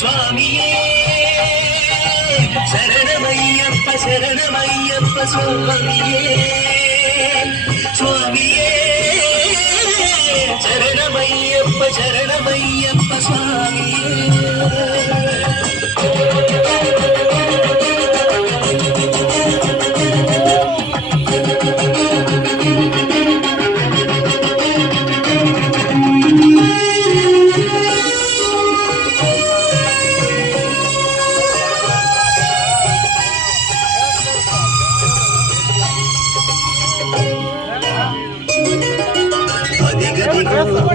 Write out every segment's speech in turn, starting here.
స్వామియే శరణమయ్యప్ప శరణమయ్యప్ప స్వామియే స్వామియే శరణమయ్యప్ప శరణమయ్యప్ప స్వామియే.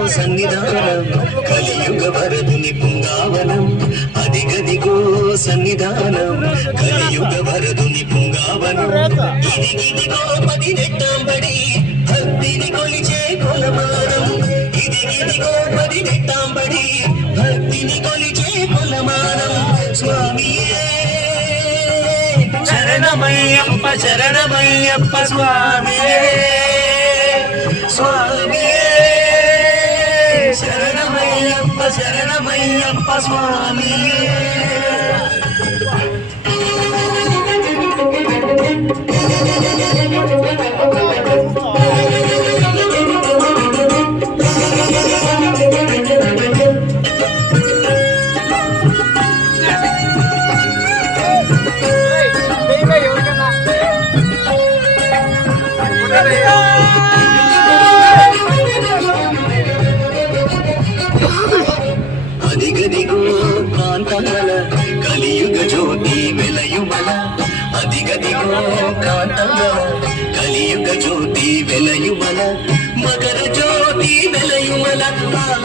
సన్నిధానం కలియుగ వరదుని పుంగావనం అదిగదిగో సన్నిధానం కలియుగ వరదుని పుంగావనం ఇదిగిదిగో పది నెట్టాంబడి భక్తిని కొలిచే కొలమానం ఇదిగిదిగో పది నెట్టాంబడి భక్తిని కొలిచే కొలమానం స్వామియే శరణమయ్యప్ప శరణమయ్యప్ప స్వామియే స్వామియే శరణమయ్యప్ప శరణమయ్యప్ప స్వామియే. అదిగదిగో కాంతాల కలియుగ జ్యోతి వెలయుమల అదిగదిగో కాంతాల కలియుగ జ్యోతి వెలయుమల మకర జ్యోతి వెలయుమల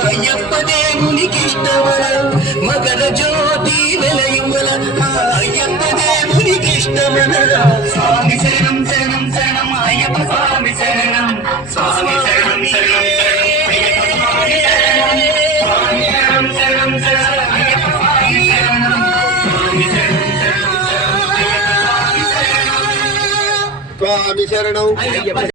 అయ్యప్ప దేవునికిష్టమల మకర జ్యోతి వెలయుమల అయ్యప్ప దేవునికిష్టమల స్వామి శరణం శరణం శరణం అయ్యప్ప స్వామి శరణం స్వామి శరణం శరణం స్వామి శరణం.